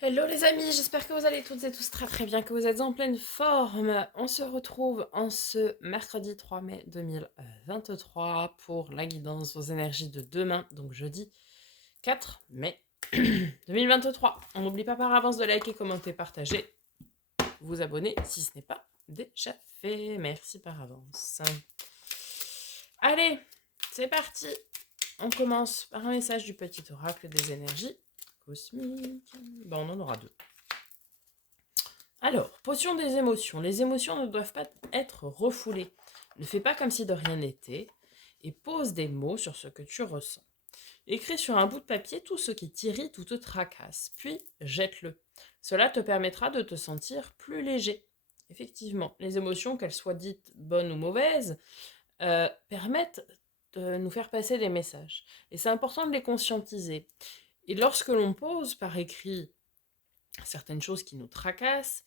Hello les amis, j'espère que vous allez toutes et tous très très bien, que vous êtes en pleine forme. On se retrouve en ce mercredi 3 mai 2023 pour la guidance aux énergies de demain, donc jeudi 4 mai 2023. On n'oublie pas par avance de liker, commenter, partager, vous abonner si ce n'est pas déjà fait. Merci par avance. Allez, c'est parti. On commence par un message du petit oracle des énergies cosmiques. Bon, on en aura deux. Alors, potion des émotions. Les émotions ne doivent pas être refoulées. Ne fais pas comme si de rien n'était et pose des mots sur ce que tu ressens. Écris sur un bout de papier tout ce qui t'irrite ou te tracasse, puis jette-le. Cela te permettra de te sentir plus léger. Effectivement, les émotions, qu'elles soient dites bonnes ou mauvaises, permettent de nous faire passer des messages. Et c'est important de les conscientiser. Et lorsque l'on pose par écrit certaines choses qui nous tracassent,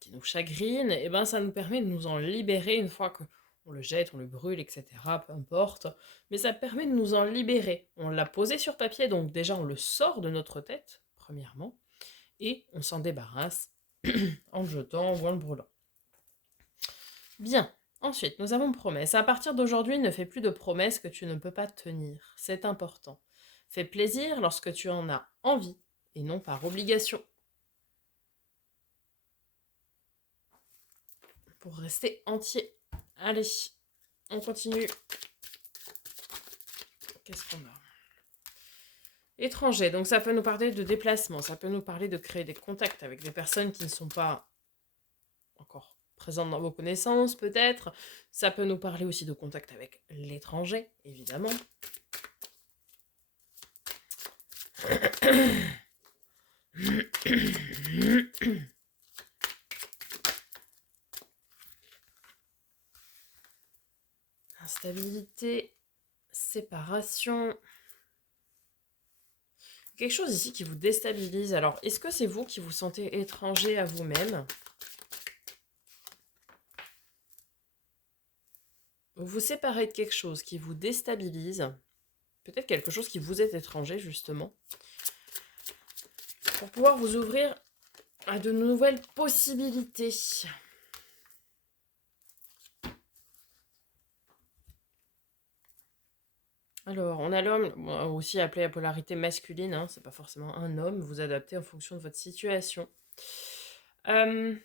qui nous chagrinent, et ben ça nous permet de nous en libérer une fois que on le jette, on le brûle, etc. Peu importe. Mais ça permet de nous en libérer. On l'a posé sur papier, donc déjà on le sort de notre tête, premièrement, et on s'en débarrasse en le jetant ou en le brûlant. Bien. Ensuite, nous avons promesse. À partir d'aujourd'hui, ne fais plus de promesses que tu ne peux pas tenir. C'est important. Fais plaisir lorsque tu en as envie et non par obligation. Pour rester entier. Allez, on continue. Qu'est-ce qu'on a? Étranger, donc ça peut nous parler de déplacement, ça peut nous parler de créer des contacts avec des personnes qui ne sont pas encore présentes dans vos connaissances, peut-être. Ça peut nous parler aussi de contact avec l'étranger, évidemment. Instabilité, séparation. Quelque chose ici qui vous déstabilise. Alors, est-ce que c'est vous qui vous sentez étranger à vous-même? Vous vous séparez de quelque chose qui vous déstabilise. Peut-être quelque chose qui vous est étranger, justement. Pour pouvoir vous ouvrir à de nouvelles possibilités. Alors, on a l'homme, aussi appelé la polarité masculine, hein, c'est pas forcément un homme, vous adaptez en fonction de votre situation. Peut-être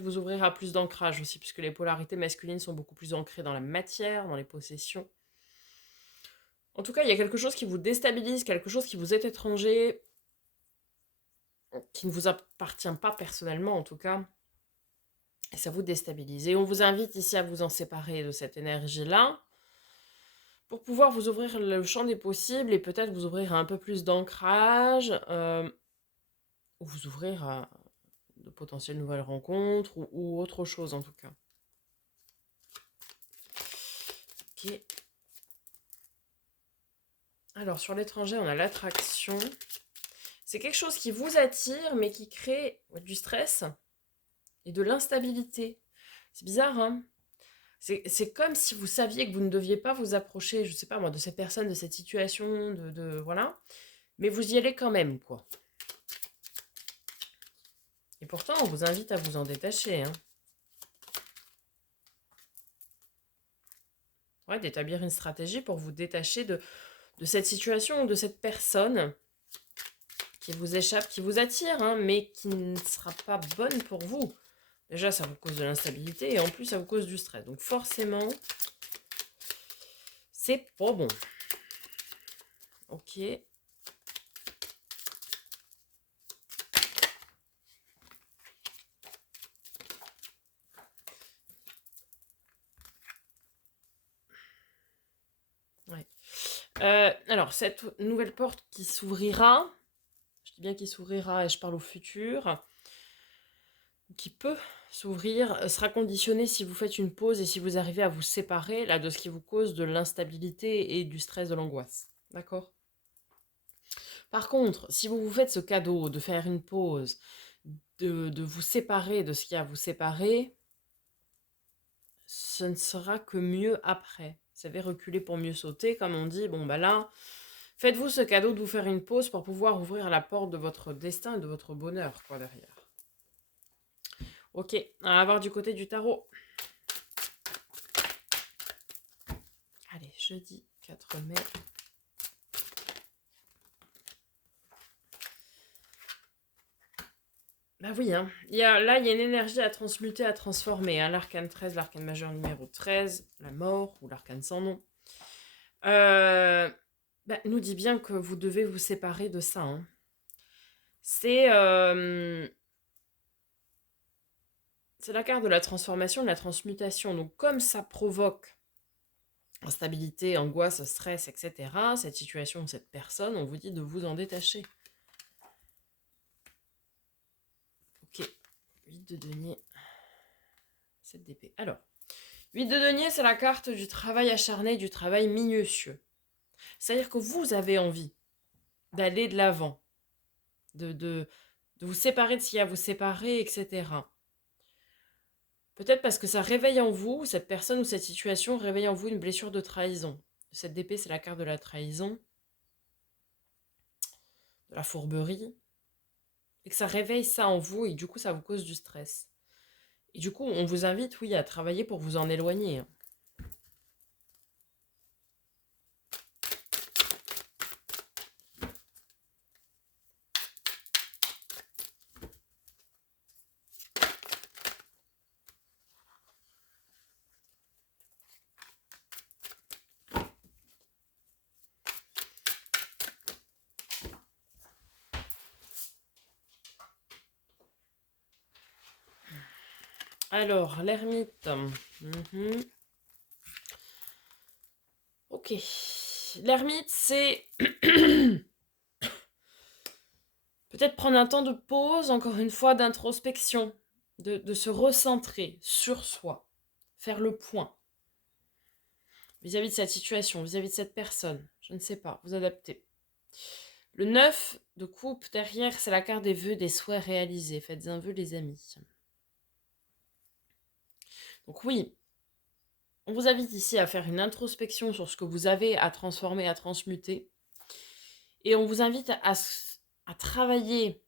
vous ouvrir à plus d'ancrage aussi, puisque les polarités masculines sont beaucoup plus ancrées dans la matière, dans les possessions. En tout cas, il y a quelque chose qui vous déstabilise, quelque chose qui vous est étranger, qui ne vous appartient pas personnellement en tout cas, et ça vous déstabilise. Et on vous invite ici à vous en séparer de cette énergie-là, pour pouvoir vous ouvrir le champ des possibles et peut-être vous ouvrir à un peu plus d'ancrage, ou vous ouvrir à de potentielles nouvelles rencontres, ou autre chose en tout cas. Ok. Alors sur l'étranger, on a l'attraction. C'est quelque chose qui vous attire, mais qui crée du stress et de l'instabilité. C'est bizarre, hein? C'est comme si vous saviez que vous ne deviez pas vous approcher, je sais pas moi, de cette personne, de cette situation, voilà. Mais vous y allez quand même, quoi. Et pourtant, on vous invite à vous en détacher, hein. Ouais, d'établir une stratégie pour vous détacher de cette situation ou de cette personne qui vous échappe, qui vous attire, hein, mais qui ne sera pas bonne pour vous. Déjà, ça vous cause de l'instabilité et en plus, ça vous cause du stress. Donc forcément, c'est pas bon. Ok. Ouais. Alors, cette nouvelle porte qui s'ouvrira, je dis bien qui s'ouvrira et je parle au futur, qui peut s'ouvrir, sera conditionnée si vous faites une pause et si vous arrivez à vous séparer là, de ce qui vous cause de l'instabilité et du stress, de l'angoisse. D'accord? Par contre, si vous vous faites ce cadeau de faire une pause, de vous séparer de ce qui a à vous séparer, ce ne sera que mieux après. Vous savez, reculer pour mieux sauter, comme on dit, bon bah là, Faites-vous ce cadeau de vous faire une pause pour pouvoir ouvrir la porte de votre destin et de votre bonheur, quoi, derrière. Ok, on va voir du côté du tarot. Allez, jeudi 4 mai. Bah oui, hein. Là, il y a une énergie à transmuter, à transformer. Hein. L'arcane 13, l'arcane majeur numéro 13, la mort, ou l'arcane sans nom. Nous dit bien que vous devez vous séparer de ça. Hein. C'est la carte de la transformation, de la transmutation. Donc, comme ça provoque instabilité, angoisse, stress, etc., cette situation, cette personne, on vous dit de vous en détacher. Ok, 8 de denier, 7 d'épée. Alors, 8 de denier, c'est la carte du travail acharné, du travail minutieux. C'est-à-dire que vous avez envie d'aller de l'avant, de vous séparer de ce qu'il y a à vous séparer, etc. Peut-être parce que ça réveille en vous, cette personne ou cette situation réveille en vous une blessure de trahison. Cette d'épée, c'est la carte de la trahison, de la fourberie, et que ça réveille ça en vous, et du coup, ça vous cause du stress. Et du coup, on vous invite, oui, à travailler pour vous en éloigner. Alors, l'ermite. Ok. L'ermite, c'est peut-être prendre un temps de pause, encore une fois, d'introspection, de se recentrer sur soi, faire le point vis-à-vis de cette situation, vis-à-vis de cette personne. Je ne sais pas, vous adaptez. Le 9 de coupe, derrière, c'est la carte des vœux, des souhaits réalisés. Faites un vœu, les amis. Donc oui, on vous invite ici à faire une introspection sur ce que vous avez à transformer, à transmuter. Et on vous invite à travailler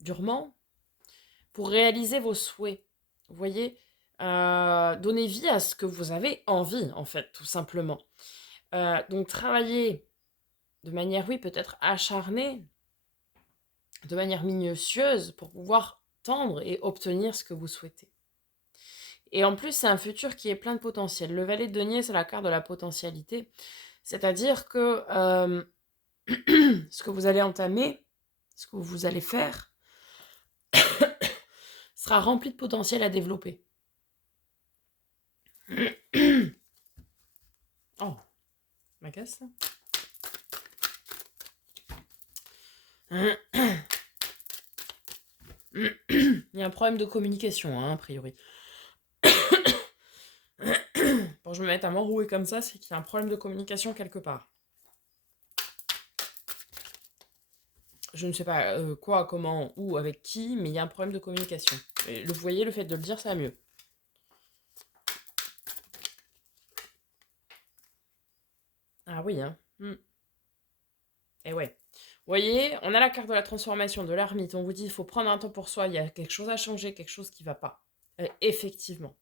durement pour réaliser vos souhaits. Vous voyez, donner vie à ce que vous avez envie, en fait, tout simplement. Donc travailler de manière, oui, peut-être acharnée, de manière minutieuse, pour pouvoir tendre et obtenir ce que vous souhaitez. Et en plus, c'est un futur qui est plein de potentiel. Le valet de denier, c'est la carte de la potentialité. C'est-à-dire que ce que vous allez entamer, ce que vous allez faire, sera rempli de potentiel à développer. Oh, ma casse, là. Il y a un problème de communication, hein, a priori. Pour que je me mette à m'enrouer comme ça, c'est qu'il y a un problème de communication quelque part. Je ne sais pas quoi, comment, où, avec qui, mais il y a un problème de communication. Et vous voyez, le fait de le dire, ça va mieux. Ah oui, hein. Et ouais. Vous voyez, on a la carte de la transformation de l'ermite. On vous dit, il faut prendre un temps pour soi. Il y a quelque chose à changer, quelque chose qui ne va pas. Effectivement.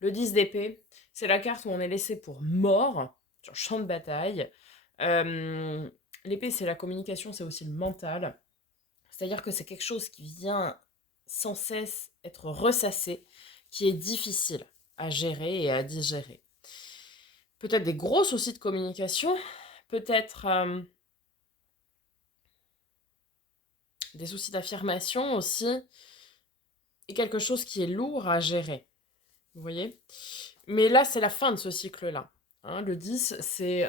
Le 10 d'épée, c'est la carte où on est laissé pour mort sur le champ de bataille. L'épée, c'est la communication, c'est aussi le mental. C'est-à-dire que c'est quelque chose qui vient sans cesse être ressassé, qui est difficile à gérer et à digérer. Peut-être des gros soucis de communication, peut-être des soucis d'affirmation aussi, et quelque chose qui est lourd à gérer. Vous voyez ? Mais là, c'est la fin de ce cycle-là. Hein, le 10, c'est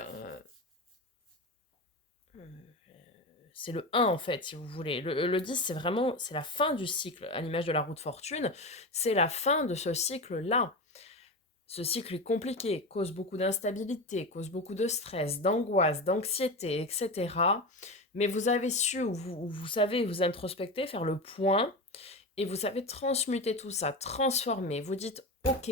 le 1 en fait, si vous voulez. Le 10, c'est la fin du cycle, à l'image de la roue de fortune. C'est la fin de ce cycle-là. Ce cycle est compliqué, cause beaucoup d'instabilité, cause beaucoup de stress, d'angoisse, d'anxiété, etc. Mais vous avez su, vous savez vous introspecter, faire le point, et vous savez transmuter tout ça, transformer. Vous dites, ok,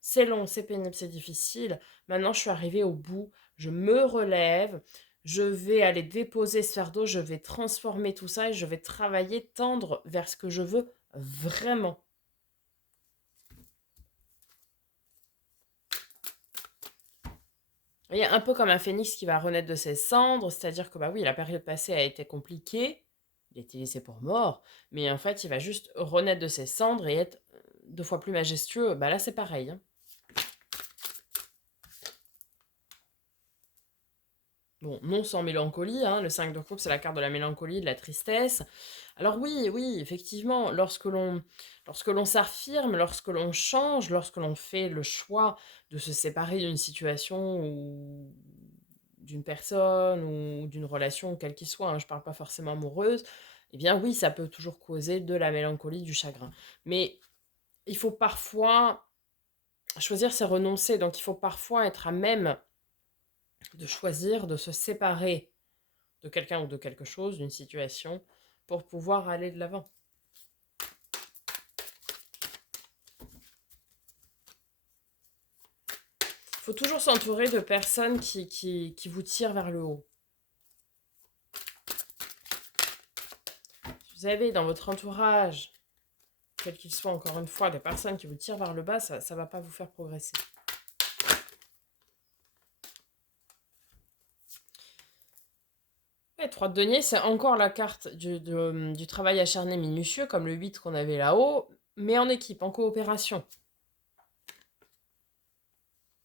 c'est long, c'est pénible, c'est difficile. Maintenant, je suis arrivée au bout. je me relève, je vais aller déposer ce fardeau, je vais transformer tout ça et je vais travailler, tendre vers ce que je veux vraiment. Il y a un peu comme un phénix qui va renaître de ses cendres, c'est-à-dire que bah oui, la période passée a été compliquée, il a été laissé pour mort, mais en fait, il va juste renaître de ses cendres et être 2 fois plus majestueux. Bah là, c'est pareil, hein. Bon, non sans mélancolie, hein, le 5 de coupe, c'est la carte de la mélancolie, de la tristesse. Alors oui, oui, effectivement, lorsque l'on s'affirme, lorsque l'on change, lorsque l'on fait le choix de se séparer d'une situation ou d'une personne ou d'une relation, quelle qu'il soit, hein, je ne parle pas forcément amoureuse, eh bien oui, ça peut toujours causer de la mélancolie, du chagrin. Mais il faut parfois choisir, c'est renoncer, donc il faut parfois être à même de choisir, de se séparer de quelqu'un ou de quelque chose, d'une situation, pour pouvoir aller de l'avant. Il faut toujours s'entourer de personnes qui vous tirent vers le haut. Si vous avez dans votre entourage, quel qu'il soit encore une fois, des personnes qui vous tirent vers le bas, ça ne va pas vous faire progresser. Et 3 de denier, c'est encore la carte du travail acharné minutieux, comme le 8 qu'on avait là-haut, mais en équipe, en coopération.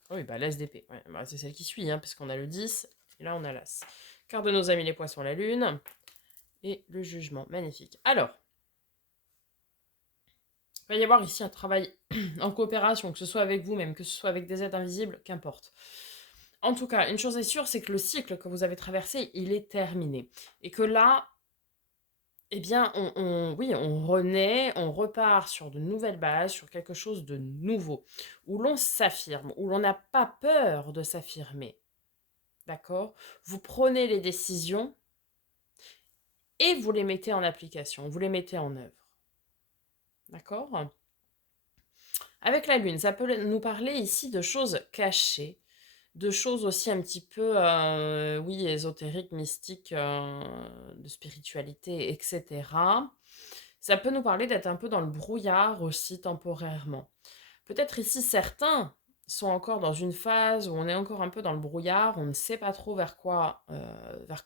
Oui, bah l'As d'épée, ouais, bah, c'est celle qui suit, hein, parce qu'on a le 10, et là on a l'As. Carte de nos amis les poissons, la lune, et le jugement, magnifique. Alors, il va y avoir ici un travail en coopération, que ce soit avec vous-même, que ce soit avec des êtres invisibles, qu'importe. En tout cas, une chose est sûre, c'est que le cycle que vous avez traversé, il est terminé. Et que là, eh bien, oui, on renaît, on repart sur de nouvelles bases, sur quelque chose de nouveau, où l'on s'affirme, où l'on n'a pas peur de s'affirmer. D'accord? Vous prenez les décisions et vous les mettez en application, vous les mettez en œuvre. D'accord? Avec la lune, ça peut nous parler ici de choses cachées, de choses aussi un petit peu, oui, ésotériques, mystiques, de spiritualité, etc. Ça peut nous parler d'être un peu dans le brouillard aussi temporairement. Peut-être ici certains sont encore dans une phase où on est encore un peu dans le brouillard, on ne sait pas trop vers quoi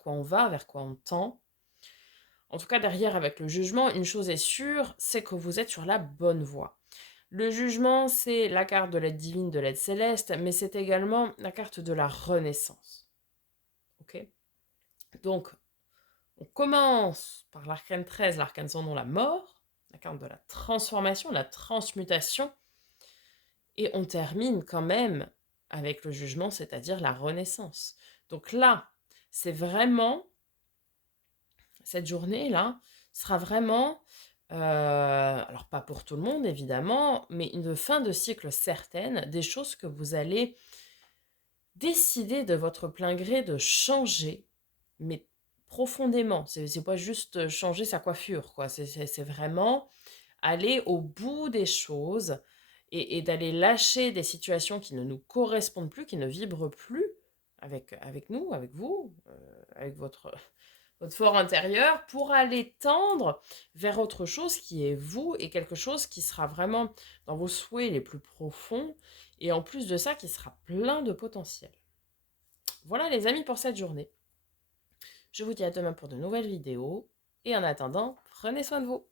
on va, vers quoi on tend. En tout cas, derrière, avec le jugement, une chose est sûre, c'est que vous êtes sur la bonne voie. Le jugement, c'est la carte de l'aide divine, de l'aide céleste, mais c'est également la carte de la renaissance. Ok? Donc, on commence par l'arcane 13, l'arcane sans nom, la mort, la carte de la transformation, la transmutation, et on termine quand même avec le jugement, c'est-à-dire la renaissance. Donc là, c'est vraiment, cette journée-là, sera vraiment, alors pas pour tout le monde évidemment, mais une fin de cycle certaine, des choses que vous allez décider de votre plein gré de changer, mais profondément. C'est pas juste changer sa coiffure, quoi. C'est vraiment aller au bout des choses et d'aller lâcher des situations qui ne nous correspondent plus, qui ne vibrent plus avec nous, avec vous, avec votre fort intérieur, pour aller tendre vers autre chose qui est vous et quelque chose qui sera vraiment dans vos souhaits les plus profonds et en plus de ça, qui sera plein de potentiel. Voilà les amis pour cette journée. Je vous dis à demain pour de nouvelles vidéos et en attendant, prenez soin de vous.